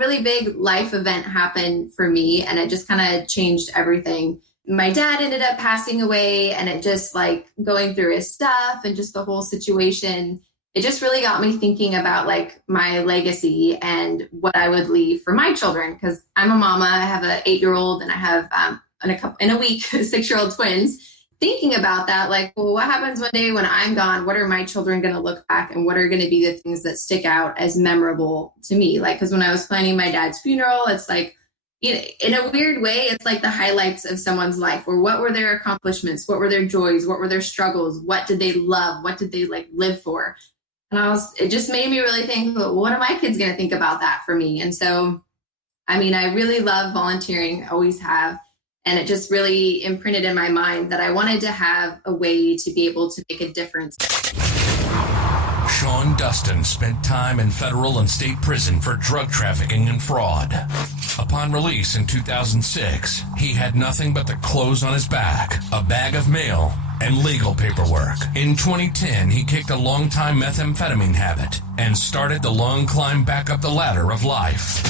really big life event happen for me, and it just kind of changed everything. My dad ended up passing away, and it just like going through his stuff and just the whole situation, it just really got me thinking about like my legacy and what I would leave for my children. Cause I'm a mama, I have an 8-year-old and I have in a week, 6-year-old twins. Thinking about that, like, well, what happens one day when I'm gone? What are my children going to look back, and what are going to be the things that stick out as memorable to me? Like, because when I was planning my dad's funeral, it's like, in a weird way, it's like the highlights of someone's life, or what were their accomplishments? What were their joys? What were their struggles? What did they love? What did they like live for? And it just made me really think, well, what are my kids going to think about that for me? And so, I mean, I really love volunteering, always have. And it just really imprinted in my mind that I wanted to have a way to be able to make a difference. Sean Dustin spent time in federal and state prison for drug trafficking and fraud. Upon release in 2006, he had nothing but the clothes on his back, a bag of mail, and legal paperwork. In 2010, he kicked a long-time methamphetamine habit and started the long climb back up the ladder of life.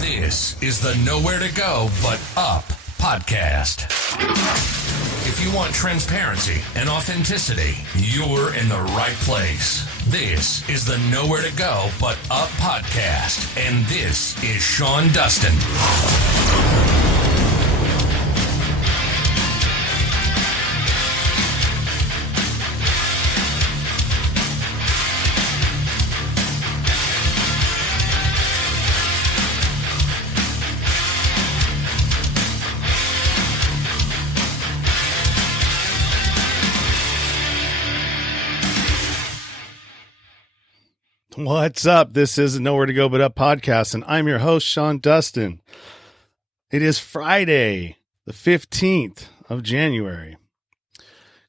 This is the Nowhere to Go But Up podcast. If you want transparency and authenticity, you're in the right place. This is the Nowhere to Go But Up podcast, and this is Sean Dustin. What's up? This is the Nowhere to Go But Up podcast, and I'm your host, Sean Dustin. It is Friday, the 15th of January.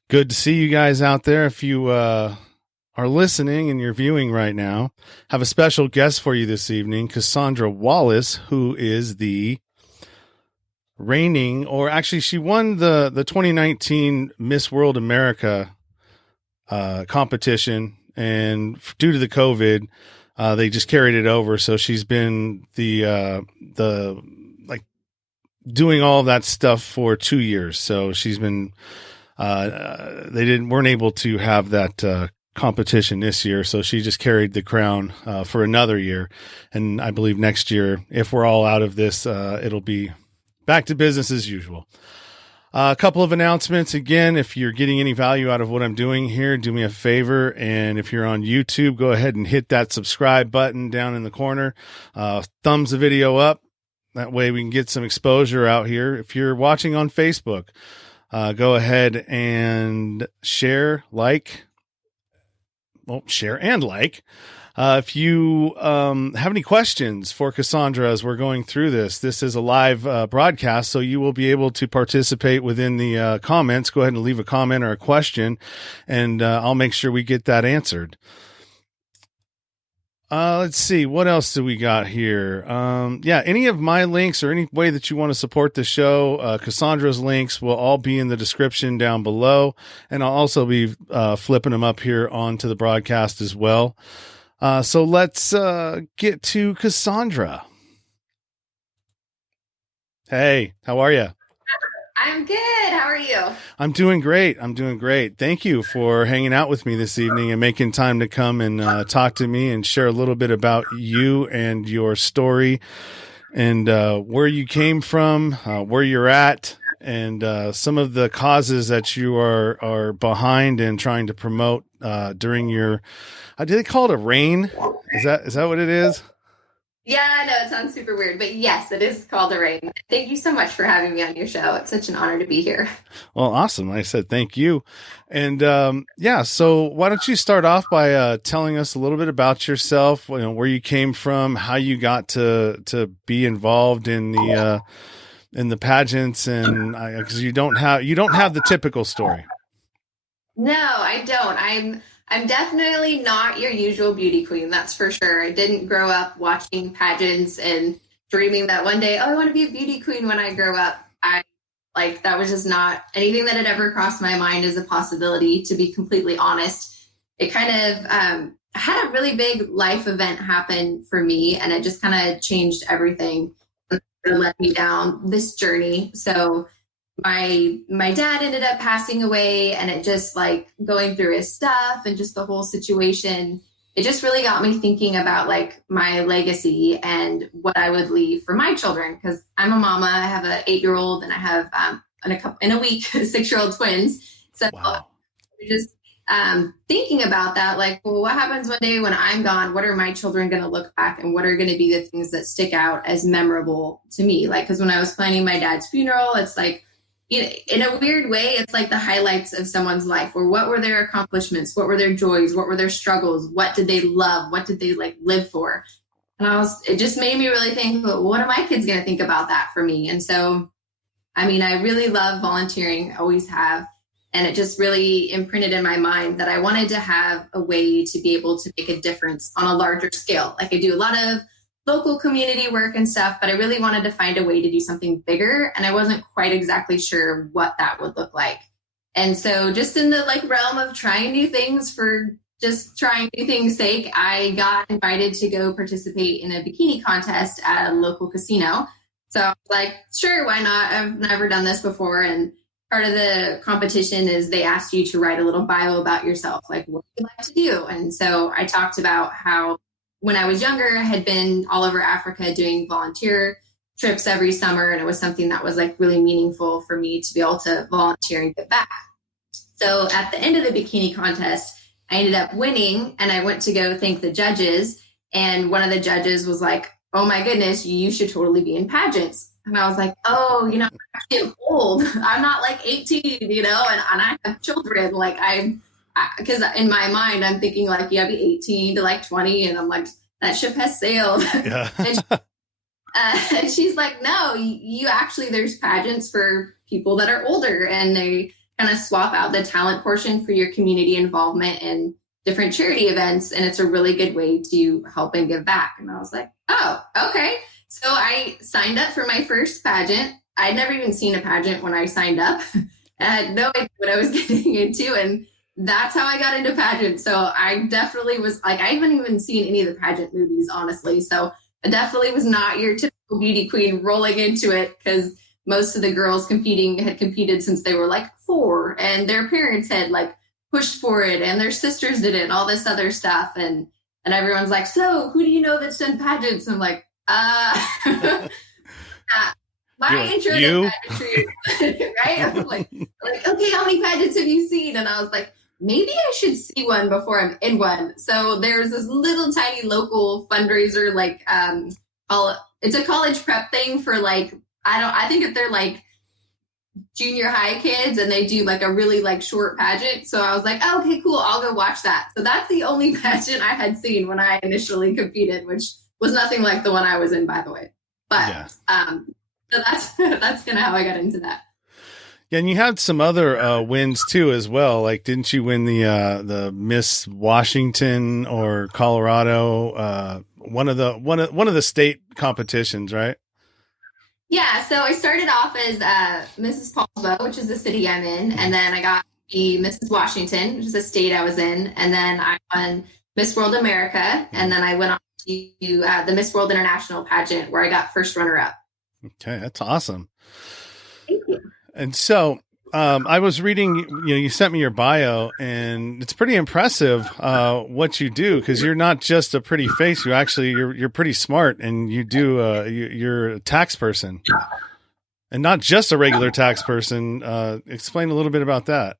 Good to see you guys out there. If you are listening and you're viewing right now, I have a special guest for you this evening, Cassandra Wallace, who is the reigning, or actually she won the 2019 Miss World America competition. And due to the COVID, they just carried it over. So she's been the like doing all of that stuff for 2 years. So she's been, weren't able to have that, competition this year. So she just carried the crown, for another year. And I believe next year, if we're all out of this, it'll be back to business as usual. A couple of announcements. Again, if you're getting any value out of what I'm doing here, do me a favor. And if you're on YouTube, go ahead and hit that subscribe button down in the corner. Thumbs the video up. That way we can get some exposure out here. If you're watching on Facebook, go ahead and share and like. If you have any questions for Cassandra as we're going through this is a live broadcast, so you will be able to participate within the comments. Go ahead and leave a comment or a question, and I'll make sure we get that answered. Let's see. What else do we got here? Any of my links or any way that you want to support the show, Cassandra's links will all be in the description down below, and I'll also be flipping them up here onto the broadcast as well. So let's get to Cassandra. Hey, how are you? I'm good. How are you? I'm doing great. Thank you for hanging out with me this evening and making time to come and talk to me and share a little bit about you and your story and where you came from, where you're at, and some of the causes that you are behind and trying to promote during your, do they call it a reign? Is that what it is? Yeah, I know it sounds super weird, but yes, it is called a reign. Thank you so much for having me on your show. It's such an honor to be here. Well, awesome. Like I said, thank you. And so why don't you start off by telling us a little bit about yourself, where you came from, how you got to be involved in the pageants, and because you don't have the typical story. No, I don't. I'm definitely not your usual beauty queen. That's for sure. I didn't grow up watching pageants and dreaming that one day, I want to be a beauty queen when I grow up. That was just not anything that had ever crossed my mind as a possibility, to be completely honest. It kind of I had a really big life event happen for me, and it just kind of changed everything. It led me down this journey. So my dad ended up passing away, and it just like going through his stuff and just the whole situation, it just really got me thinking about like my legacy and what I would leave for my children. Because I'm a mama, I have an 8-year-old, and I have in a week 6-year-old twins. So Wow. just thinking about that, like, well, what happens one day when I'm gone? What are my children going to look back, and what are going to be the things that stick out as memorable to me? Like, because when I was planning my dad's funeral, it's like, in a weird way, it's like the highlights of someone's life, or what were their accomplishments? What were their joys? What were their struggles? What did they love? What did they like live for? And it just made me really think, well, what are my kids going to think about that for me? And so, I mean, I really love volunteering, always have. And it just really imprinted in my mind that I wanted to have a way to be able to make a difference on a larger scale. Like, I do a lot of local community work and stuff, but I really wanted to find a way to do something bigger. And I wasn't quite exactly sure what that would look like. And so just in the like realm of trying new things for just trying new things' sake, I got invited to go participate in a bikini contest at a local casino. So I was like, sure, why not? I've never done this before. And part of the competition is they asked you to write a little bio about yourself, like what you like to do. And so I talked about how when I was younger, I had been all over Africa doing volunteer trips every summer. And it was something that was like really meaningful for me to be able to volunteer and give back. So at the end of the bikini contest, I ended up winning, and I went to go thank the judges. And one of the judges was like, oh my goodness, you should totally be in pageants. And I was like, oh, I'm actually old. I'm not like 18, and I have children. Like because in my mind, I'm thinking like, you have to be 18 to like 20. And I'm like, that ship has sailed. Yeah. And she's like, no, you actually, there's pageants for people that are older, and they kind of swap out the talent portion for your community involvement and different charity events. And it's a really good way to help and give back. And I was like, oh, okay. So I signed up for my first pageant. I'd never even seen a pageant when I signed up. I had no idea what I was getting into. And that's how I got into pageants. So I definitely was like, I haven't even seen any of the pageant movies, honestly. So I definitely was not your typical beauty queen rolling into it, because most of the girls competing had competed since they were like 4, and their parents had like pushed for it, and their sisters did it, and all this other stuff. And everyone's like, so who do you know that's done pageants? I'm like, my intro to pageantry, right? I'm like, okay, how many pageants have you seen? And I was like, maybe I should see one before I'm in one. So there's this little tiny local fundraiser, like it's a college prep thing for like, I think that they're like junior high kids, and they do like a really like short pageant. So I was like, oh, okay, cool, I'll go watch that. So that's the only pageant I had seen when I initially competed, which was nothing like the one I was in, by the way. But Yeah. So that's kind of how I got into that. Yeah, and you had some other wins too, as well. Like, didn't you win the Miss Washington or Colorado? One of the state competitions, right? Yeah, so I started off as Mrs. Paulsbo, which is the city I'm in, and then I got the Mrs. Washington, which is the state I was in, and then I won Miss World America, and then I went on to the Miss World International pageant, where I got first runner-up. Okay, that's awesome. Thank you. And so I was reading, you sent me your bio, and it's pretty impressive what you do, because you're not just a pretty face. You're pretty smart, and you do you're a tax person, and not just a regular tax person. Explain a little bit about that.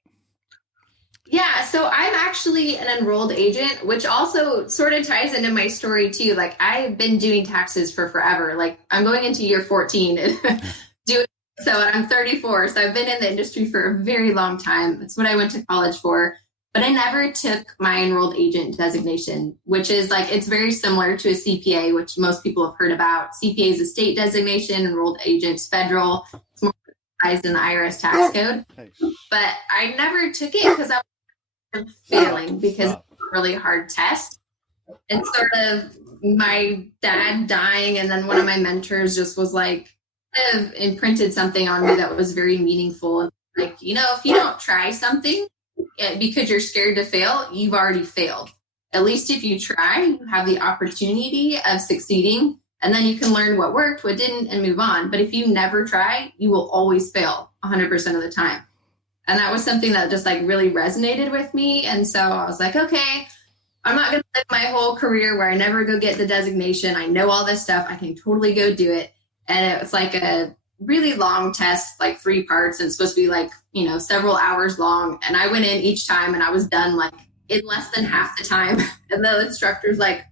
Yeah, so I'm actually an enrolled agent, which also sort of ties into my story too. Like, I've been doing taxes for forever. Like, I'm going into year 14 and doing so, and I'm 34. So I've been in the industry for a very long time. That's what I went to college for. But I never took my enrolled agent designation, which is like, it's very similar to a CPA, which most people have heard about. CPA is a state designation, enrolled agent's federal. It's more recognized in the IRS tax code. But I never took it because I was failing, because it's a really hard test. And sort of my dad dying, and then one of my mentors just was like, kind of imprinted something on me that was very meaningful. Like, if you don't try something because you're scared to fail, you've already failed. at least if you try, you have the opportunity of succeeding, and then you can learn what worked, what didn't, and move on. But if you never try, you will always fail 100% of the time. And that was something that just like really resonated with me. And so I was like, okay, I'm not going to live my whole career where I never go get the designation. I know all this stuff. I can totally go do it. And it was like a really long test, like 3 parts, and it's supposed to be like, several hours long. And I went in each time and I was done like in less than half the time. And the instructor's like,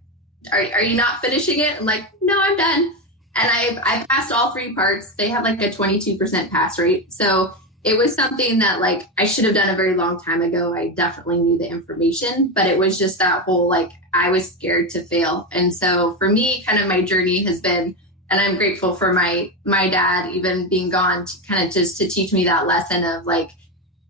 are you not finishing it? I'm like, no, I'm done. And I passed all 3 parts. They have like a 22% pass rate. So it was something that like I should have done a very long time ago. I definitely knew the information, but it was just that whole, like, I was scared to fail. And so for me, kind of my journey has been, and I'm grateful for my dad even being gone to kind of just to teach me that lesson of like,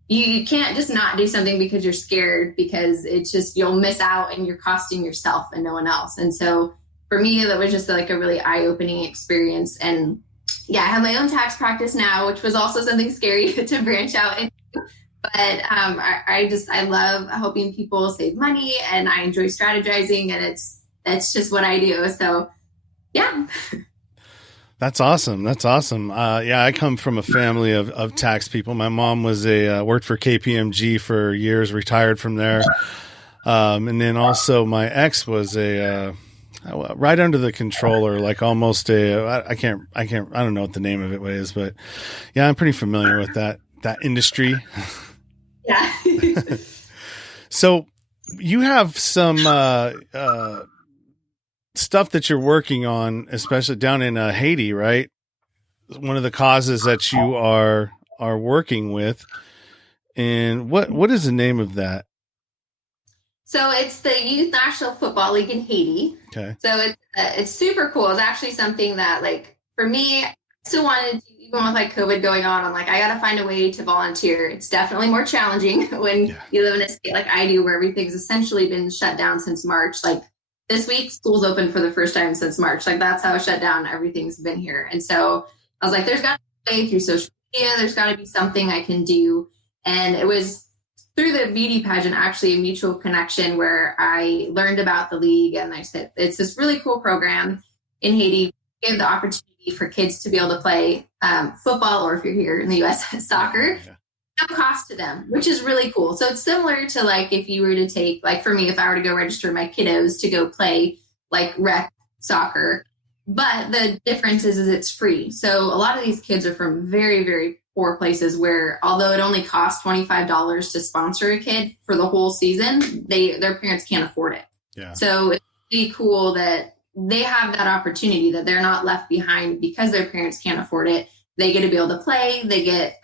you can't just not do something because you're scared, because it's just, you'll miss out and you're costing yourself and no one else. And so for me, that was just like a really eye-opening experience. And yeah, I have my own tax practice now, which was also something scary to branch out into. But I love helping people save money, and I enjoy strategizing, and that's just what I do. So yeah. That's awesome. That's awesome. Yeah, I come from a family of tax people. My mom was worked for KPMG for years, retired from there. And then also my ex was right under the controller, like almost I don't know what the name of it is, but yeah, I'm pretty familiar with that industry. Yeah. So you have some stuff that you're working on, especially down in Haiti, right? One of the causes that you are working with, and what is the name of that? So it's the Youth National Football League in Haiti. Okay. So it's super cool. It's actually something that, like, for me, I still wanted to, even with like COVID going on, I'm like, I got to find a way to volunteer. It's definitely more challenging when you live in a state like I do, where everything's essentially been shut down since March. Like this week, school's open for the first time since March. Like that's how shut down everything's been here. And so I was like, there's got to be a way through social media. There's got to be something I can do. And it was through the beauty pageant, actually a mutual connection, where I learned about the league, and I said, it's this really cool program in Haiti. We give the opportunity for kids to be able to play football, or if you're here in the US, soccer, no cost to them, which is really cool. So it's similar to like if you were to take, like for me, if I were to go register my kiddos to go play like rec soccer, but the difference is it's free. So a lot of these kids are from very, very poor places where, although it only costs $25 to sponsor a kid for the whole season, their parents can't afford it. Yeah. So it's really cool that they have that opportunity, that they're not left behind because their parents can't afford it. They get to be able to play. They get,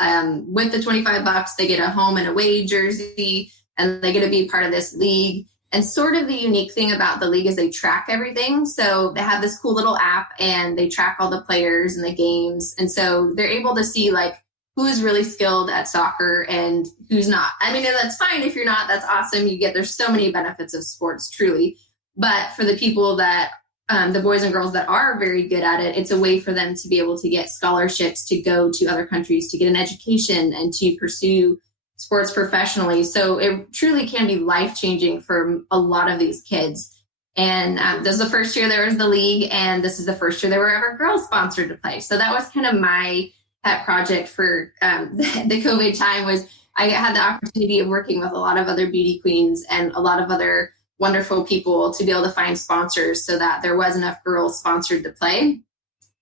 with the $25, they get a home and away jersey, and they get to be part of this league. And sort of the unique thing about the league is they track everything. So they have this cool little app, and they track all the players and the games. And so they're able to see like who's really skilled at soccer and who's not. I mean, that's fine if you're not, that's awesome. There's so many benefits of sports, truly. But for the people that, the boys and girls that are very good at it, it's a way for them to be able to get scholarships to go to other countries, to get an education, and to pursue sports professionally. So it truly can be life-changing for a lot of these kids. And this is the first year there was the league, and this is the first year there were ever girls sponsored to play. So that was kind of my pet project for the COVID time. Was I had the opportunity of working with a lot of other beauty queens and a lot of other wonderful people to be able to find sponsors so that there was enough girls sponsored to play.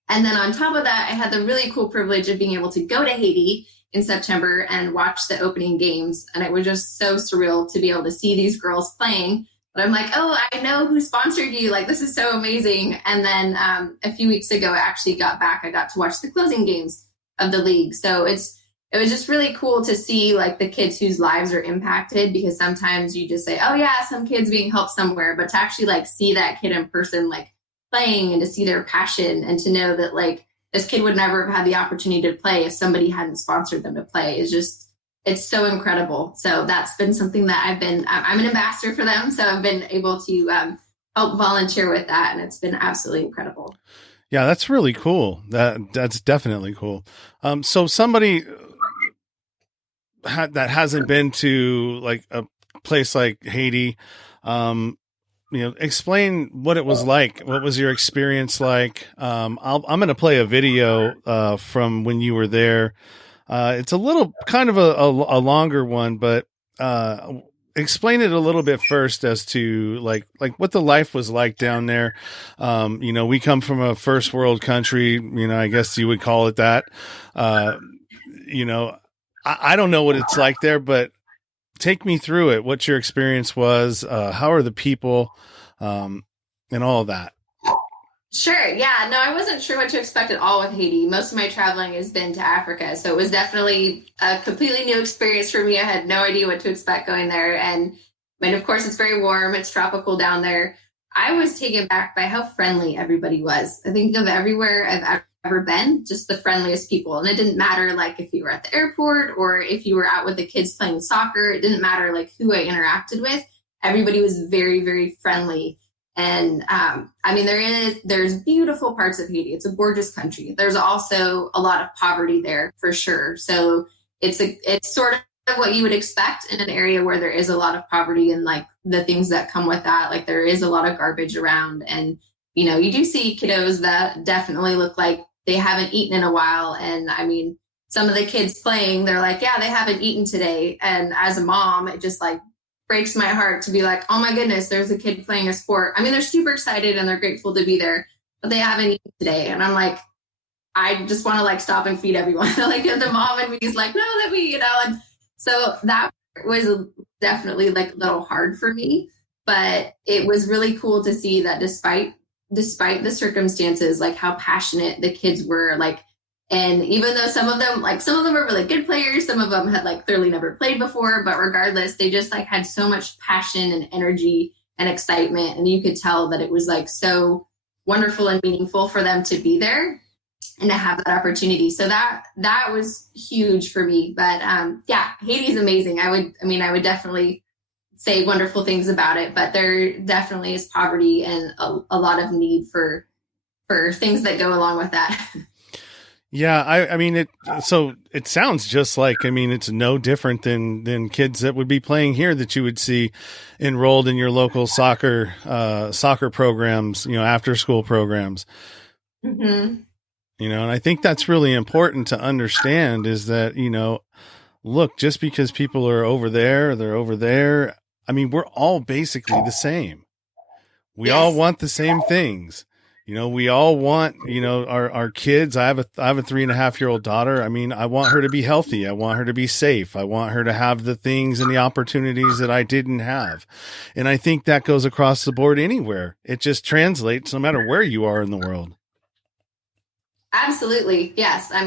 And then on top of that, I had the really cool privilege of being able to go to Haiti in September and watch the opening games. And it was just so surreal to be able to see these girls playing. But I'm like, oh, I know who sponsored you. Like, this is so amazing. And then a few weeks ago, I actually got back. I got to watch the closing games of the league. So it was just really cool to see like the kids whose lives are impacted, because sometimes you just say, oh yeah, some kid's being helped somewhere, but to actually like see that kid in person, like playing, and to see their passion, and to know that like this kid would never have had the opportunity to play if somebody hadn't sponsored them to play, is just, it's so incredible. So that's been something that I'm an ambassador for them. So I've been able to help volunteer with that. And it's been absolutely incredible. Yeah, that's really cool. That's definitely cool. So somebody that hasn't been to like a place like Haiti, explain what it was like. What was your experience like? I'm going to play a video from when you were there. It's a little kind of a longer one, but explain it a little bit first as to like what the life was like down there. We come from a first world country, I guess you would call it that. I don't know what it's like there, but take me through it. What your experience was, how are the people, and all of that. Sure. Yeah. No, I wasn't sure what to expect at all with Haiti. Most of my traveling has been to Africa. So it was definitely a completely new experience for me. I had no idea what to expect going there. And of course, it's very warm. It's tropical down there. I was taken back by how friendly everybody was. I think of everywhere I've ever been, just the friendliest people. And it didn't matter like if you were at the airport or if you were out with the kids playing soccer. It didn't matter like who I interacted with. Everybody was very, very friendly. And there's beautiful parts of Haiti. It's a gorgeous country. There's also a lot of poverty there for sure. So it's sort of what you would expect in an area where there is a lot of poverty and like the things that come with that. Like there is a lot of garbage around, and you do see kiddos that definitely look like they haven't eaten in a while. And some of the kids playing, they're like, yeah, they haven't eaten today. And as a mom, it just like breaks my heart to be like, oh my goodness, there's a kid playing a sport. They're super excited and they're grateful to be there, but they haven't eaten today. And I'm like, I just want to like stop and feed everyone. Like the mom and me is like, no, that we, and so that was definitely like a little hard for me, but it was really cool to see that despite the circumstances, like how passionate the kids were, like, and even though some of them are really good players, some of them had like clearly never played before, but regardless, they just like had so much passion and energy and excitement. And you could tell that it was like so wonderful and meaningful for them to be there and to have that opportunity. So that was huge for me. But yeah, Haiti's amazing. I would definitely say wonderful things about it, but there definitely is poverty and a lot of need for things that go along with that. Yeah, it sounds just like, it's no different than kids that would be playing here that you would see enrolled in your local soccer programs, after school programs. Mm-hmm. And I think that's really important to understand is that, look, just because people are over there, they're over there. We're all basically the same. We all want the same things. We all want, our kids. I have a 3.5-year-old daughter. I want her to be healthy. I want her to be safe. I want her to have the things and the opportunities that I didn't have. And I think that goes across the board anywhere. It just translates no matter where you are in the world. Absolutely. Yes. I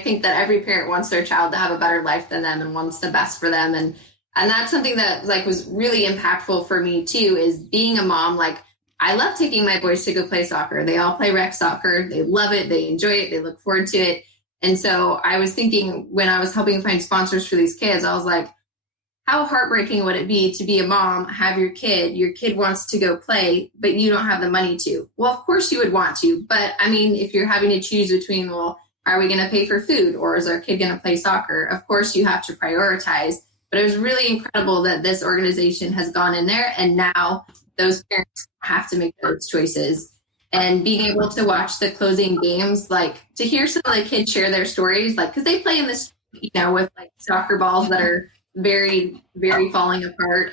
think that every parent wants their child to have a better life than them and wants the best for them. And that's something that like was really impactful for me too, is being a mom. Like, I love taking my boys to go play soccer. They all play rec soccer. They love it. They enjoy it. They look forward to it. And so I was thinking when I was helping find sponsors for these kids, I was like, how heartbreaking would it be to be a mom, have your kid wants to go play, but you don't have the money to? Well, of course you would want to. But if you're having to choose between, well, are we going to pay for food or is our kid going to play soccer? Of course you have to prioritize. But it was really incredible that this organization has gone in there and now those parents have to make those choices. And being able to watch the closing games, like to hear some of the kids share their stories, like because they play in this, with like soccer balls that are very, very falling apart.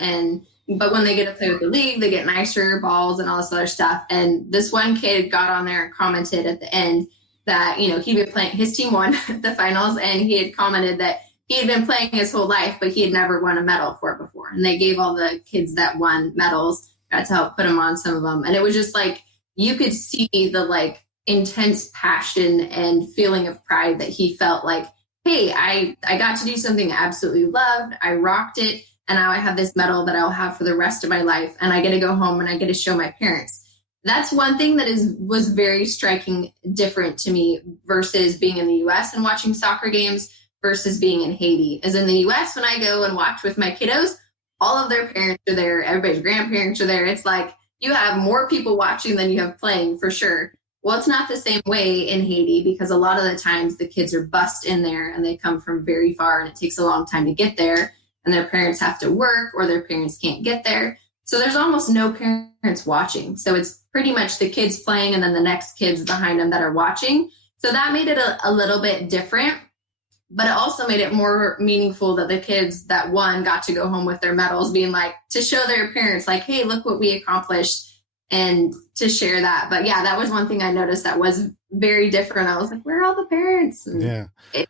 But when they get to play with the league, they get nicer balls and all this other stuff. And this one kid got on there and commented at the end that, he'd been playing, his team won the finals, and he had commented that he had been playing his whole life, but he had never won a medal for it before. And they gave all the kids that won medals, got to help put them on, some of them. And it was just like, you could see the like intense passion and feeling of pride that he felt like, hey, I got to do something I absolutely loved. I rocked it. And now I have this medal that I'll have for the rest of my life. And I get to go home and I get to show my parents. That's one thing that was very striking, different to me versus being in the US and watching soccer games versus being in Haiti. As in the US, when I go and watch with my kiddos, all of their parents are there. Everybody's grandparents are there. It's like you have more people watching than you have playing for sure. Well, it's not the same way in Haiti because a lot of the times the kids are bussed in there and they come from very far and it takes a long time to get there and their parents have to work or their parents can't get there. So there's almost no parents watching. So it's pretty much the kids playing and then the next kids behind them that are watching. So that made it a little bit different, but it also made it more meaningful that the kids that won got to go home with their medals, being like, to show their parents like, hey, look what we accomplished, and to share that. But yeah, that was one thing I noticed that was very different. I was like, where are all the parents? And Yeah. it's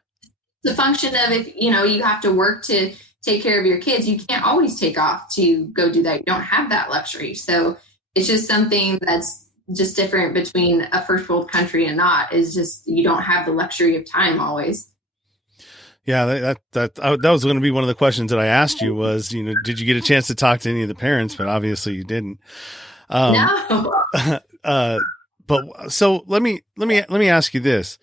a function of, if, you know, you have to work to take care of your kids, you can't always take off to go do that. You don't have that luxury. So it's just something that's just different between a first world country and not, is just, you don't have the luxury of time always. Yeah, that was going to be one of the questions that I asked you was, you know, did you get a chance to talk to any of the parents? But obviously you didn't. No. But so let me ask you this.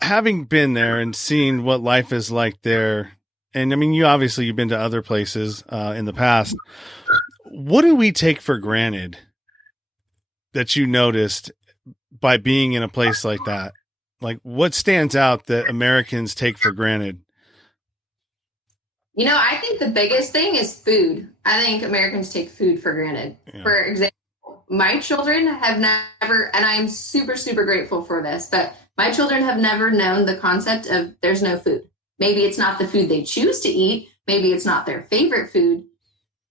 Having been there and seen what life is like there, and I mean, you've been to other places in the past. What do we take for granted that you noticed by being in a place like that? Like, what stands out that Americans take for granted? You know, I think the biggest thing is food. I think Americans take food for granted. Yeah. For example, my children have never, and I'm super, super grateful for this, but my children have never known the concept of there's no food. Maybe it's not the food they choose to eat. Maybe it's not their favorite food.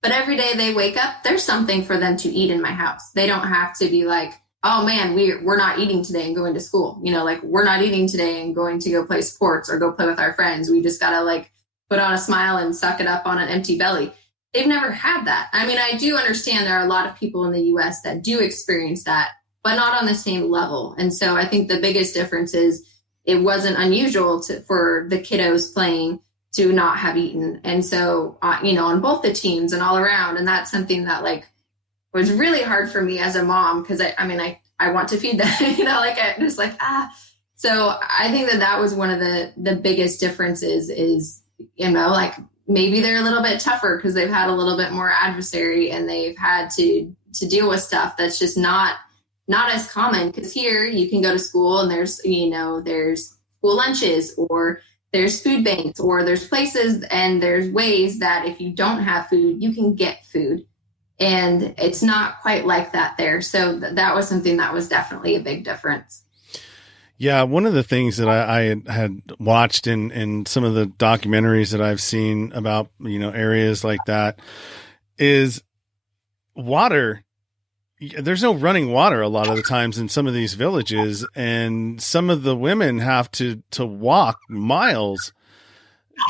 But every day they wake up, there's something for them to eat in my house. They don't have to be like, oh man, we're not eating today and going to school. You know, like, we're not eating today and going to go play sports or go play with our friends. We just got to like put on a smile and suck it up on an empty belly. They've never had that. I mean, I do understand there are a lot of people in the US that do experience that, but not on the same level. And so I think the biggest difference is it wasn't unusual for the kiddos playing to not have eaten. And so, you know, on both the teams and all around. And that's something that like was really hard for me as a mom, because I want to feed them, you know, like I just like, So I think that was one of the biggest differences is, you know, like maybe they're a little bit tougher because they've had a little bit more adversary and they've had to deal with stuff that's just not as common. Because here you can go to school and there's school lunches, or there's food banks, or there's places and there's ways that if you don't have food, you can get food. And it's not quite like that there. So that was something that was definitely a big difference. Yeah, one of the things that I had watched in some of the documentaries that I've seen about, you know, areas like that is water. There's no running water a lot of the times in some of these villages, and some of the women have to walk miles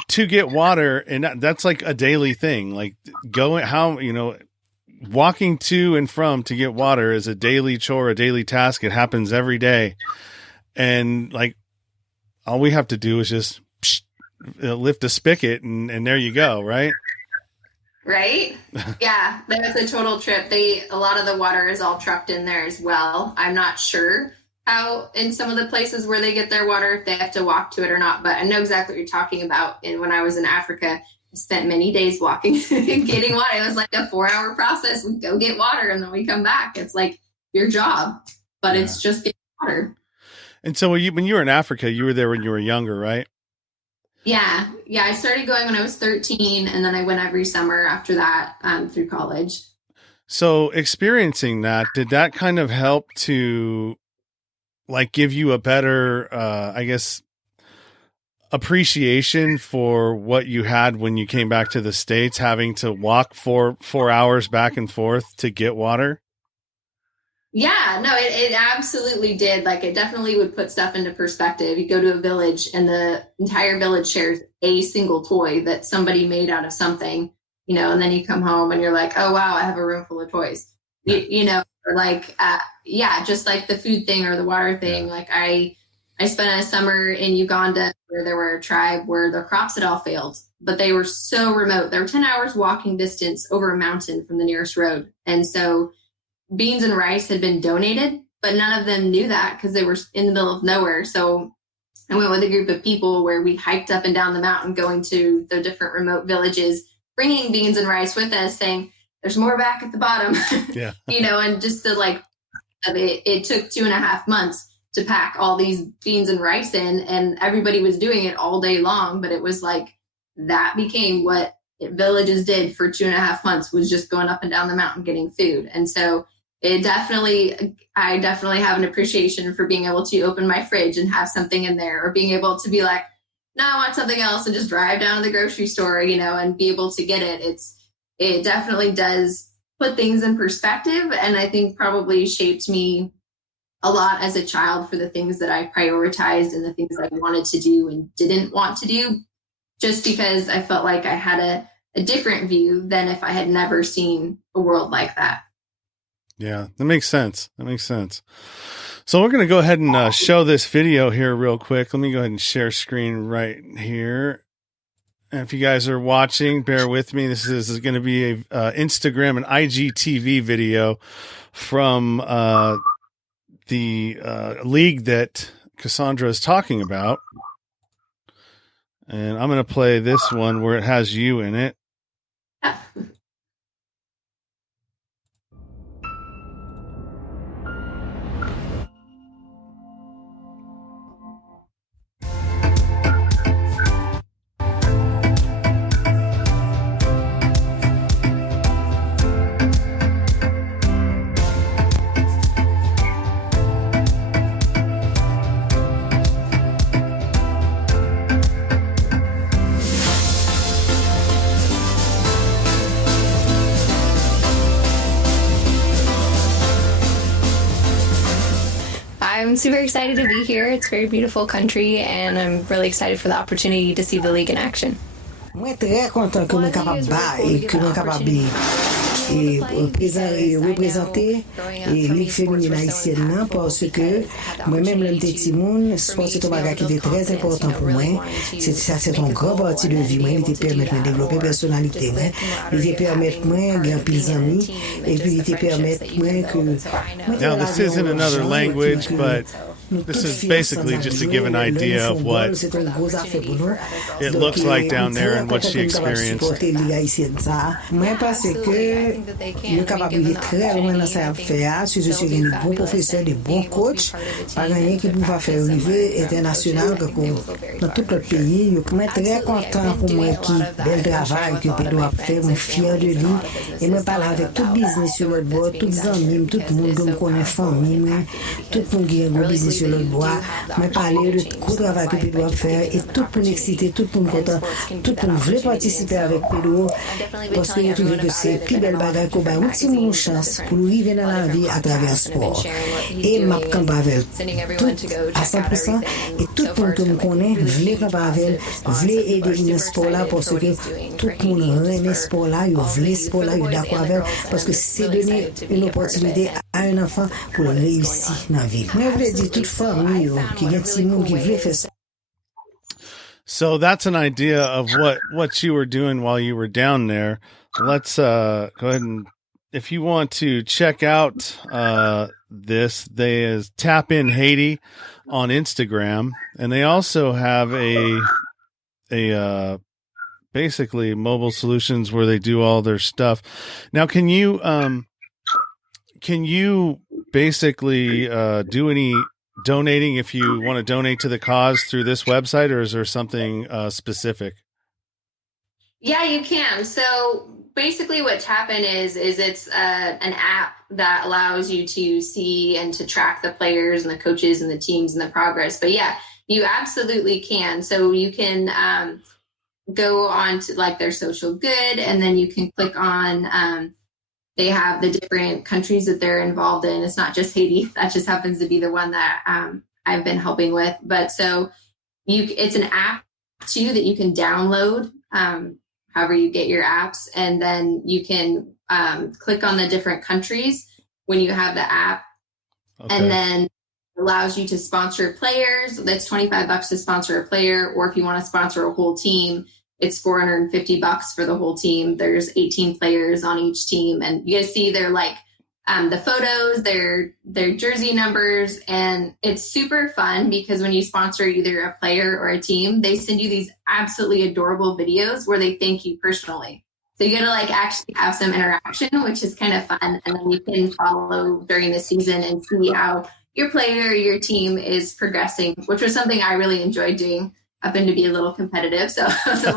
to get water, and that's like a daily thing. Like walking to and from to get water is a daily chore, a daily task. It happens every day. And like, all we have to do is just lift a spigot and there you go. Right. Right. Yeah. That was a total trip. A lot of the water is all trucked in there as well. I'm not sure how in some of the places where they get their water, if they have to walk to it or not, but I know exactly what you're talking about. And when I was in Africa, I spent many days walking and getting water. It was like a 4-hour process. We go get water and then we come back. It's like your job, but It's just getting water. And so when you were in Africa, you were there when you were younger, right? Yeah. I started going when I was 13, and then I went every summer after that through college. So experiencing that, did that kind of help to like give you a better, I guess, appreciation for what you had when you came back to the States, having to walk 4 hours back and forth to get water? Yeah, no, it absolutely did. Like, it definitely would put stuff into perspective. You go to a village and the entire village shares a single toy that somebody made out of something, you know, and then you come home and you're like, oh, wow, I have a room full of toys, you know, or like, just like the food thing or the water thing. Yeah. Like I spent a summer in Uganda where there were a tribe where their crops had all failed, but they were so remote. They were 10 hours walking distance over a mountain from the nearest road. And so beans and rice had been donated, but none of them knew that because they were in the middle of nowhere. So I went with a group of people where we hiked up and down the mountain, going to the different remote villages, bringing beans and rice with us, saying, there's more back at the bottom, yeah. You know, and just to like, it took 2.5 months to pack all these beans and rice in, and everybody was doing it all day long. But it was like, that became what villages did for 2.5 months was just going up and down the mountain getting food. And so I definitely have an appreciation for being able to open my fridge and have something in there, or being able to be like, no, I want something else, and just drive down to the grocery store, and be able to get it. It definitely does put things in perspective. And I think probably shaped me a lot as a child for the things that I prioritized and the things I wanted to do and didn't want to do, just because I felt like I had a different view than if I had never seen a world like that. Yeah, that makes sense. So we're going to go ahead and show this video here real quick. Let me go ahead and share screen right here. And if you guys are watching, bear with me. This is going to be a Instagram and IGTV video from the league that Cassandra is talking about. And I'm going to play this one where it has you in it. I'm super excited to be here. It's a very beautiful country, and I'm really excited for the opportunity to see the league in action. Mwen tre kontan ke mwen kapab ba e ke mwen kapab reprezenter Ligue féminine haïtienne nan parce que moi-même lèm te timoun, sport c'est un bagage qui était très important pour moi. C'est un grand parti de vie. Moi, il te permettre de développer personnalité. Il te permettre moi gagner plus amis et puis il te permettre moi que. Now this isn't another language, but this is basically just to give an idea of what it looks like down there and what she experienced. Moi, parce que nous capables de très loin dans sa affaire, si je suis un bon professeur, des bons coachs, par exemple, qui peuvent faire au niveau international dans tout le pays. Je suis très content pour moi qui bel travail que je dois faire, je suis fier de lui. Et je parle avec tout business sur le bord, tous les amis, tout le monde qui me connaît, famille, tout le monde qui a un business sur le bois, je parle de tout le travail que je dois faire et tout le monde excité, tout le monde content, tout le monde veut participer avec Pedro parce que je trouve que c'est le plus bel bagage qu'on a une chance pour arriver dans la vie à travers le sport. Et ma camp avec tout à 100% et tout le monde que je connais veut camp avec, veut aider dans ce sport-là parce que tout le monde aime ce sport-là, il veut ce sport-là, il est d'accord avec parce que c'est donner une opportunité à un enfant pour réussir dans la vie. Moi, je voulais dire toute famille qui a un petit monde qui veut faire ça. So that's an idea of what you were doing while you were down there. Let's go ahead and, if you want to check out this, they is Tap in Haiti on Instagram, and they also have a basically mobile solutions where they do all their stuff. Now, can you basically do any donating if you want to donate to the cause through this website, or is there something specific? Yeah, you can. So basically what Tap-In is it's an app that allows you to see and to track the players and the coaches and the teams and the progress. But yeah, you absolutely can. So you can go on to like their social good, and then you can click on they have the different countries that they're involved in. It's not just Haiti. That just happens to be the one that I've been helping with. But so it's an app too that you can download however you get your apps. And then you can click on the different countries when you have the app. Okay. And then it allows you to sponsor players. That's $25 to sponsor a player. Or if you want to sponsor a whole team, it's $450 for the whole team. There's 18 players on each team, and you guys see their like the photos, their jersey numbers, and it's super fun because when you sponsor either a player or a team, they send you these absolutely adorable videos where they thank you personally. So you get to like actually have some interaction, which is kind of fun, and then you can follow during the season and see how your player or your team is progressing, which was something I really enjoyed doing. Happen to be a little competitive, so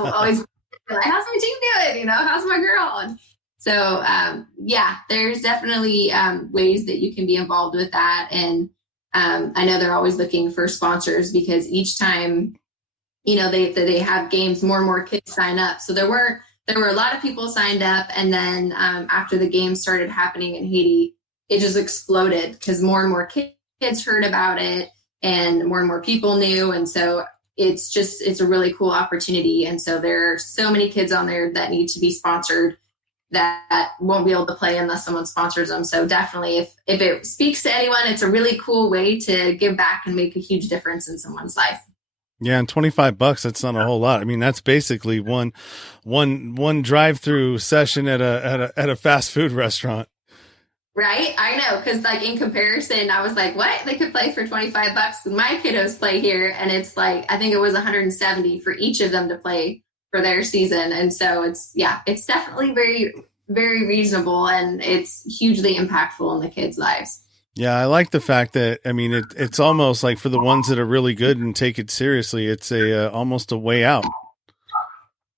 always like, how's my team doing? You know, how's my girl? And so, yeah, there's definitely ways that you can be involved with that. And I know they're always looking for sponsors because each time, you know, they have games, more and more kids sign up. So there were a lot of people signed up. And then after the games started happening in Haiti, it just exploded because more and more kids heard about it and more people knew. And so it's a really cool opportunity. And so there are so many kids on there that need to be sponsored that won't be able to play unless someone sponsors them. So definitely if it speaks to anyone, it's a really cool way to give back and make a huge difference in someone's life. Yeah, and $25, that's not a whole lot. I mean, that's basically one drive-through session at a fast food restaurant. Right? I know, because like in comparison, I was like, what? They could play for $25. My kiddos play here, and it's like, I think it was 170 for each of them to play for their season. And so it's definitely very, very reasonable, and it's hugely impactful in the kids' lives. Yeah, I like the fact that, I mean, it's almost like for the ones that are really good and take it seriously, it's almost a way out.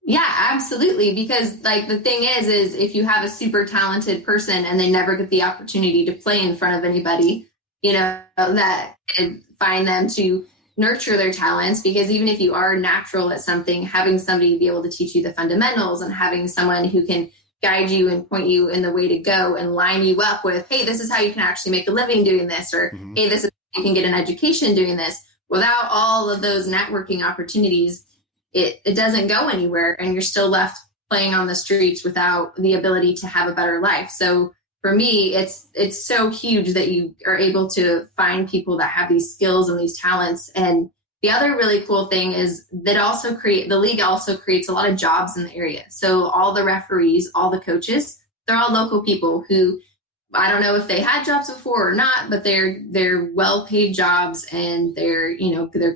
Yeah, absolutely. Because like the thing is if you have a super talented person and they never get the opportunity to play in front of anybody, you know, that and find them to nurture their talents, because even if you are natural at something, having somebody be able to teach you the fundamentals and having someone who can guide you and point you in the way to go and line you up with, hey, this is how you can actually make a living doing this, or hey, this is how you can get an education doing this. Without all of those networking opportunities, it doesn't go anywhere, and you're still left playing on the streets without the ability to have a better life. So for me, it's so huge that you are able to find people that have these skills and these talents. And the other really cool thing is that the league also creates a lot of jobs in the area. So all the referees, all the coaches, they're all local people who, I don't know if they had jobs before or not, but they're well-paid jobs, and they're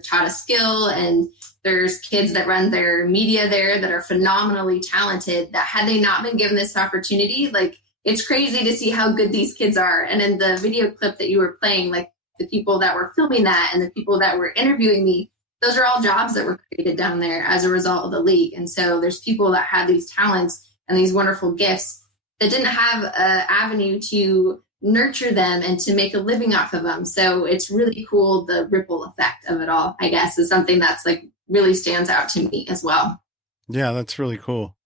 taught a skill. And there's kids that run their media there that are phenomenally talented, that had they not been given this opportunity, like, it's crazy to see how good these kids are. And in the video clip that you were playing, like the people that were filming that and the people that were interviewing me, those are all jobs that were created down there as a result of the league. And so there's people that had these talents and these wonderful gifts that didn't have an avenue to nurture them and to make a living off of them. So it's really cool. The ripple effect of it all, I guess, is something that's like really stands out to me as well. Yeah, that's really cool.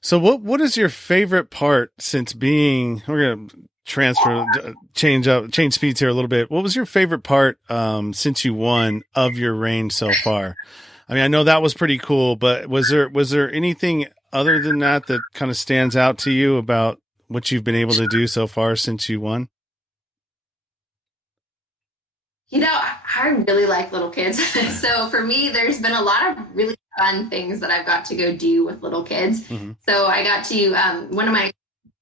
So what is your favorite part since we're going to change speeds here a little bit. What was your favorite part since you won of your reign so far? I mean, I know that was pretty cool, but was there anything other than that kind of stands out to you about what you've been able to do so far since you won? You know, I really like little kids. So for me, there's been a lot of really fun things that I've got to go do with little kids. Mm-hmm. So I got to, one of my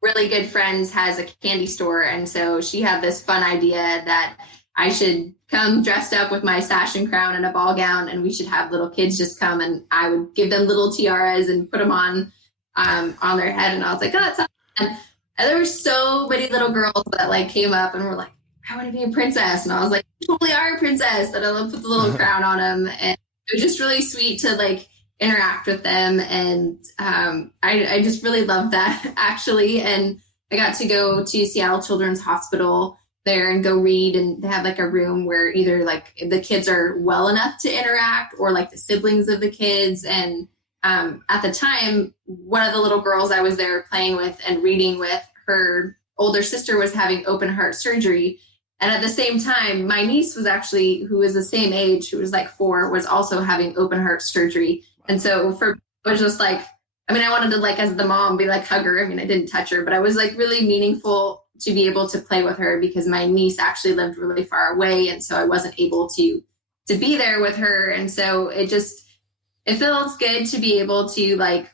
really good friends has a candy store. And so she had this fun idea that I should come dressed up with my sash and crown and a ball gown, and we should have little kids just come, and I would give them little tiaras and put them on their head. And I was like, oh, that's fun. And there were so many little girls that like came up and were like, I want to be a princess. And I was like, you totally are a princess. That I put the little crown on them. And it was just really sweet to like interact with them. And I just really loved that, actually. And I got to go to Seattle Children's Hospital there and go read, and they have like a room where either like the kids are well enough to interact or like the siblings of the kids. And at the time, one of the little girls I was there playing with and reading with, her older sister was having open heart surgery. And at the same time, my niece was actually, who was the same age, who was like 4, was also having open heart surgery. And so it was just like, I mean, I wanted to like, as the mom, be like, hug her. I mean, I didn't touch her, but I was like really meaningful to be able to play with her because my niece actually lived really far away. And so I wasn't able to be there with her. And so it feels good to be able to like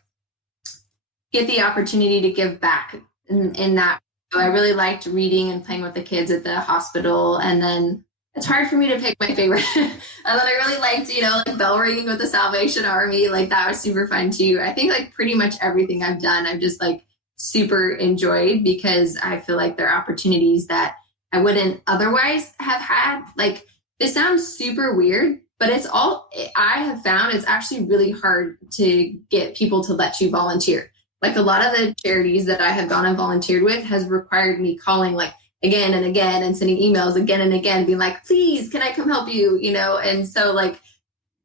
get the opportunity to give back in that. So I really liked reading and playing with the kids at the hospital. And then it's hard for me to pick my favorite. And then I really liked, like bell ringing with the Salvation Army. Like that was super fun too. I think like pretty much everything I've done, I've just like super enjoyed because I feel like there are opportunities that I wouldn't otherwise have had. Like this sounds super weird, but I have found it's actually really hard to get people to let you volunteer. Like a lot of the charities that I have gone and volunteered with has required me calling like again and again and sending emails again and again, being like, please, can I come help you? You know? And so like,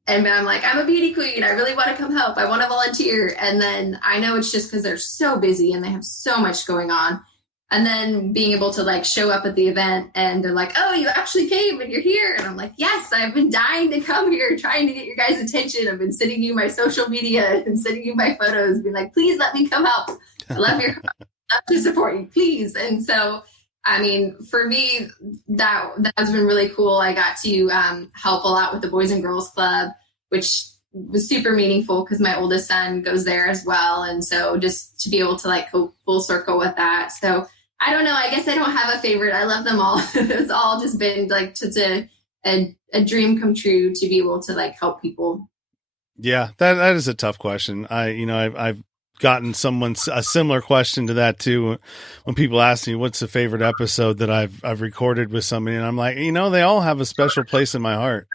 and I'm like, I'm a beauty queen. I really want to come help. I want to volunteer. And then I know it's just because they're so busy and they have so much going on. And then being able to like show up at the event and they're like, oh, you actually came and you're here. And I'm like, yes, I've been dying to come here, trying to get your guys' attention. I've been sending you my social media and sending you my photos, being like, please let me come help. I love to support you, please. And so, I mean, for me, that has been really cool. I got to help a lot with the Boys and Girls Club, which was super meaningful because my oldest son goes there as well. And so just to be able to like go full circle with that. So I don't know. I guess I don't have a favorite. I love them all. It's all just been like a dream come true to be able to like help people. Yeah, that is a tough question. I've gotten a similar question to that too. When people ask me what's the favorite episode that I've recorded with somebody, and I'm like, they all have a special place in my heart.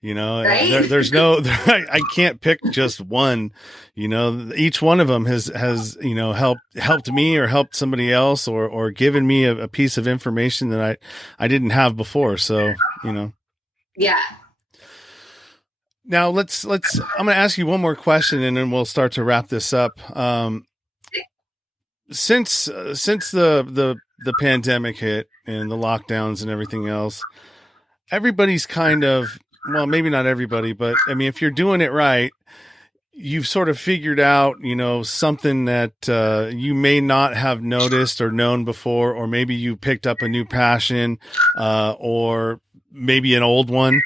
Right? There's no, I can't pick just one. Each one of them has helped me or helped somebody else or given me a piece of information that I didn't have before. So, Yeah. Now I'm going to ask you one more question and then we'll start to wrap this up. Since the pandemic hit and the lockdowns and everything else, everybody's kind of, well, maybe not everybody, but I mean, if you're doing it right, you've sort of figured out, something that you may not have noticed or known before, or maybe you picked up a new passion, or maybe an old one.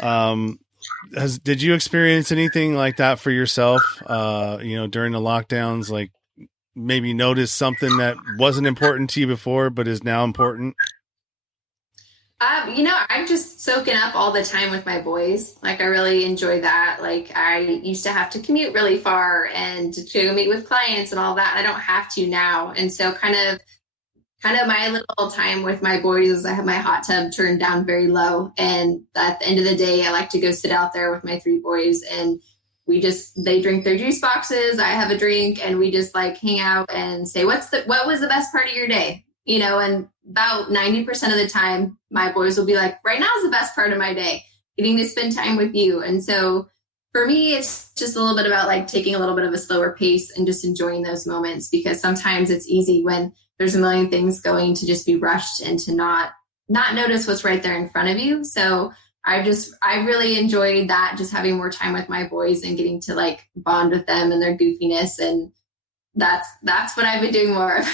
Did you experience anything like that for yourself, during the lockdowns, like maybe notice something that wasn't important to you before, but is now important? I'm just soaking up all the time with my boys. Like, I really enjoy that. Like, I used to have to commute really far and to meet with clients and all that. And I don't have to now. And so kind of my little time with my boys is I have my hot tub turned down very low. And at the end of the day, I like to go sit out there with my 3 boys and they drink their juice boxes. I have a drink and we just like hang out and say, what was the best part of your day? And about 90% of the time, my boys will be like, right now is the best part of my day, getting to spend time with you. And so for me, it's just a little bit about like taking a little bit of a slower pace and just enjoying those moments, because sometimes it's easy when there's a million things going to just be rushed and to not notice what's right there in front of you. So I really enjoyed that, just having more time with my boys and getting to like bond with them and their goofiness. And that's what I've been doing more of.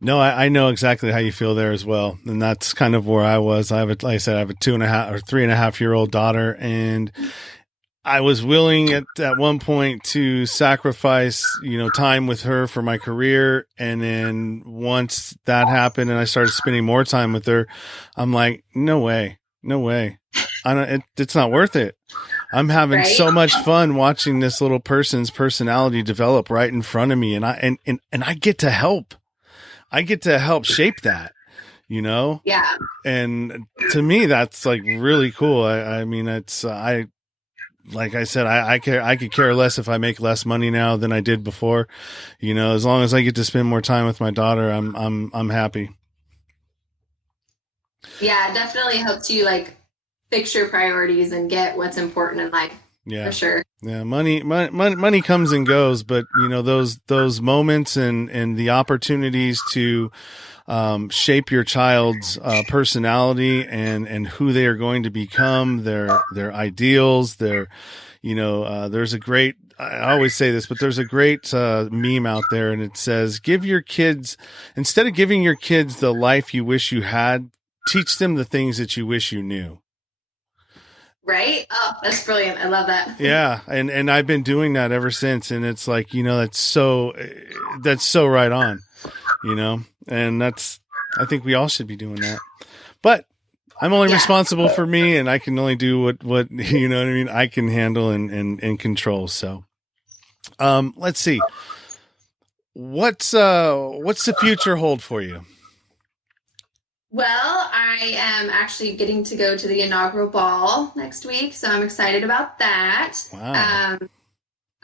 No, I know exactly how you feel there as well. And that's kind of where I was. I have a 2.5 or 3.5-year-old daughter, and I was willing at one point to sacrifice, time with her for my career. And then once that happened and I started spending more time with her, I'm like, no way. It's not worth it. I'm having so much fun watching this little person's personality develop right in front of me. And I get to help. I get to help shape that, Yeah. And to me, that's like really cool. I mean, like I said, I could care less if I make less money now than I did before, as long as I get to spend more time with my daughter, I'm happy. Yeah, it definitely helps you like fix your priorities and get what's important in life. Yeah, for sure. Yeah, money comes and goes, but those moments and the opportunities to shape your child's personality and who they are going to become, their ideals, there's a great, I always say this, but there's a great meme out there, and it says, instead of giving your kids the life you wish you had, teach them the things that you wish you knew. Right? Oh, that's brilliant. I love that. Yeah. And I've been doing that ever since. And it's like, that's so right on, and I think we all should be doing that, but I'm only responsible for me, and I can only do what, what I can handle and control. So, let's see. What's the future hold for you? Well, I am actually getting to go to the inaugural ball next week, so I'm excited about that. Wow.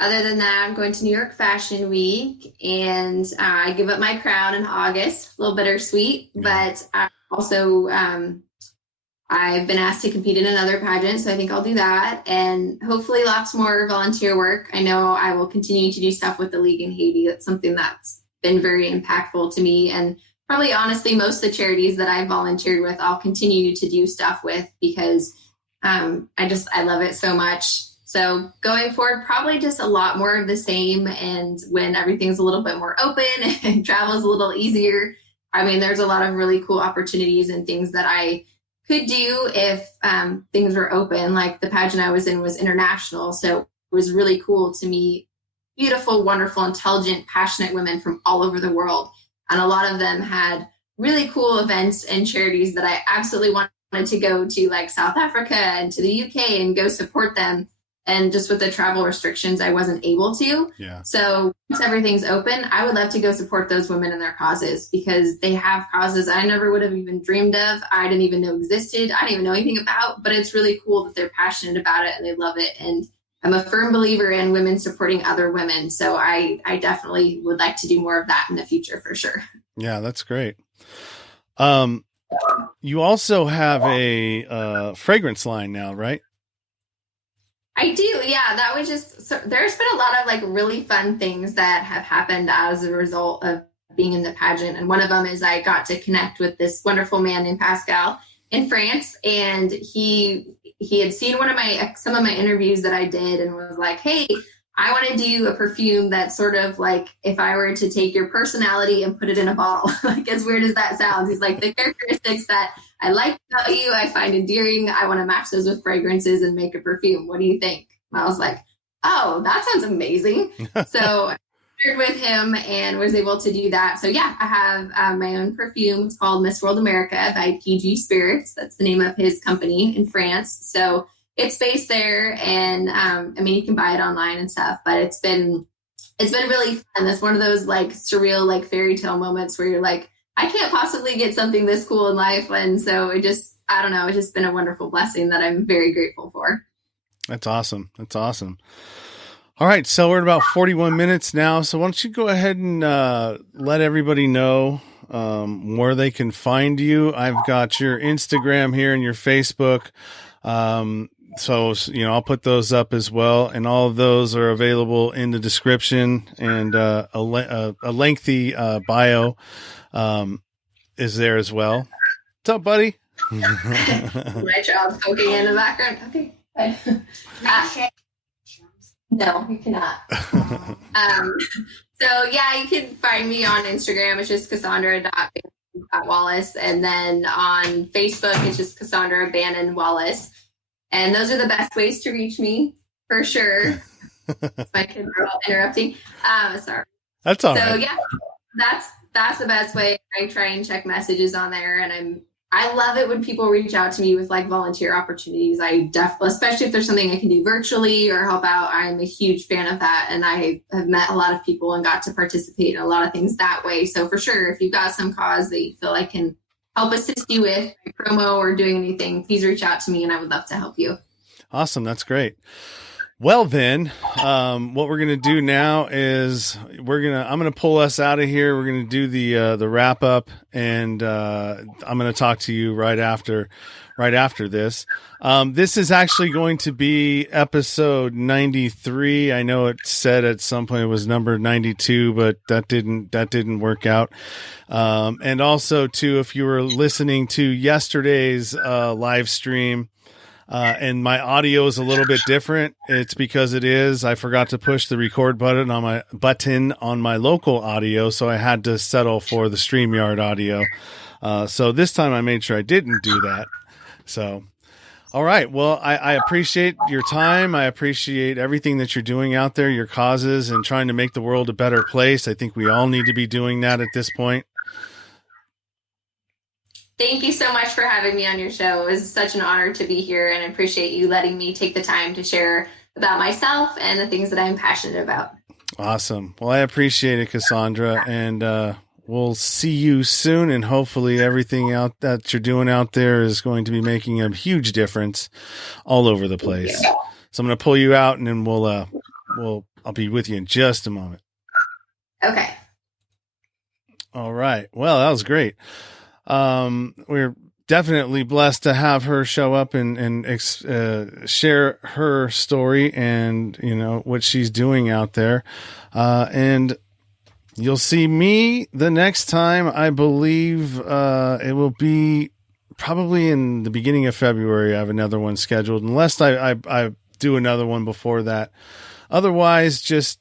Other than that, I'm going to New York Fashion Week, and I give up my crown in August. A little bittersweet, Yeah. but I also I've been asked to compete in another pageant, so I think I'll do that, and hopefully lots more volunteer work. I know I will continue to do stuff with the League in Haiti. That's something that's been very impactful to me, and probably honestly most of the charities that I've volunteered with, I'll continue to do stuff with because I love it so much. So going forward, probably just a lot more of the same. And when everything's a little bit more open and travel is a little easier, I mean, there's a lot of really cool opportunities and things that I could do if things were open. Like the pageant I was in was international. So it was really cool to meet beautiful, wonderful, intelligent, passionate women from all over the world. And a lot of them had really cool events and charities that I absolutely wanted to go to, like South Africa and to the UK and go support them. And just with the travel restrictions, I wasn't able to. Yeah. So once everything's open, I would love to go support those women in their causes because they have causes I never would have even dreamed of. I didn't even know existed. I didn't even know anything about, but it's really cool that they're passionate about it and they love it. And I'm a firm believer in women supporting other women. So I definitely would like to do more of that in the future for sure. Yeah, that's great. You also have a fragrance line now, right? I do. Yeah, that was just, so there's been a lot of like really fun things that have happened as a result of being in the pageant. And one of them is I got to connect with this wonderful man named Pascal in France. And he had seen some of my interviews that I did and was like, hey, I want to do a perfume that's sort of like if I were to take your personality and put it in a bottle. Like, as weird as that sounds, he's like, the characteristics that I like about you, I find endearing. I want to match those with fragrances and make a perfume. What do you think? And I was like, oh, that sounds amazing. So I partnered with him and was able to do that. So yeah, I have my own perfume. It's called Miss World America by PG Spirits. That's the name of his company in France. So it's based there, and I mean, you can buy it online and stuff, but it's been really fun. It's one of those like surreal, like fairy tale moments where you're like, I can't possibly get something this cool in life. And so I don't know, it's just been a wonderful blessing that I'm very grateful for. That's awesome. That's awesome. All right. So we're at about 41 minutes now. So why don't you go ahead and let everybody know where they can find you. I've got your Instagram here and your Facebook. So, I'll put those up as well. And all of those are available in the description, and a lengthy bio is there as well. What's up, buddy? My child poking in the background. Okay. No, you cannot. So yeah, you can find me on Instagram. It's just Cassandra.Wallace. And then on Facebook, it's just Cassandra Bannon Wallace. And those are the best ways to reach me, for sure. My kids are all interrupting. Sorry. That's all right. So yeah, that's the best way. I try and check messages on there, and I love it when people reach out to me with like volunteer opportunities. Especially if there's something I can do virtually or help out. I'm a huge fan of that, and I have met a lot of people and got to participate in a lot of things that way. So for sure, if you've got some cause that you feel I can help assist you with promo or doing anything, please reach out to me and I would love to help you. Awesome. That's great. Well, then, what we're going to do now is I'm going to pull us out of here. We're going to do the wrap up, and I'm going to talk to you right after this. This is actually going to be episode 93. I know it said at some point it was number 92, but that didn't work out. And also too, if you were listening to yesterday's live stream, and my audio is a little bit different, it's because I forgot to push the record button on my local audio, so I had to settle for the StreamYard audio. So this time I made sure I didn't do that. So, all right. Well, I appreciate your time. I appreciate everything that you're doing out there, your causes, and trying to make the world a better place. I think we all need to be doing that at this point. Thank you so much for having me on your show. It was such an honor to be here, and I appreciate you letting me take the time to share about myself and the things that I'm passionate about. Awesome. Well, I appreciate it, Cassandra, and we'll see you soon, and hopefully everything out that you're doing out there is going to be making a huge difference all over the place. So I'm going to pull you out, and then I'll be with you in just a moment. Okay. All right. Well, that was great. We're definitely blessed to have her show up and share her story and, what she's doing out there. And you'll see me the next time. I believe it will be probably in the beginning of February. I have another one scheduled, unless I do another one before that. Otherwise, just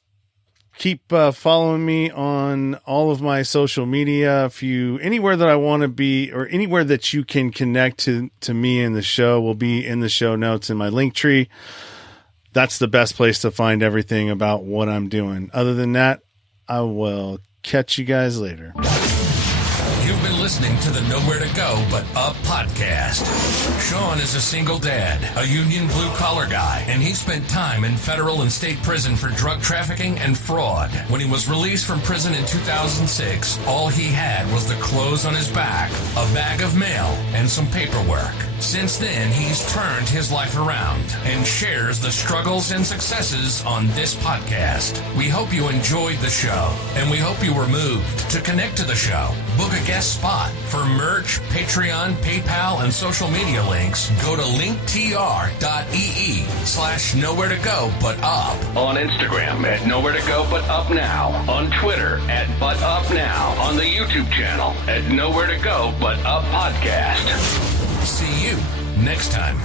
keep following me on all of my social media. Anywhere that I want to be, or anywhere that you can connect to me in the show, will be in the show notes in my link tree. That's the best place to find everything about what I'm doing. Other than that, I will catch you guys later. You've been listening to the Nowhere to Go But Up podcast. Sean is a single dad, a union blue-collar guy, and he spent time in federal and state prison for drug trafficking and fraud. When he was released from prison in 2006, all he had was the clothes on his back, a bag of mail, and some paperwork. Since then, he's turned his life around and shares the struggles and successes on this podcast. We hope you enjoyed the show, and we hope you were moved. To connect to the show, book a guest spot. For merch, Patreon, PayPal, and social media links, go to linktr.ee/nowhere to go but up. On Instagram at Nowhere to Go But Up Now. On Twitter at But Up Now. On the YouTube channel at Nowhere to Go But Up Podcast. See you next time.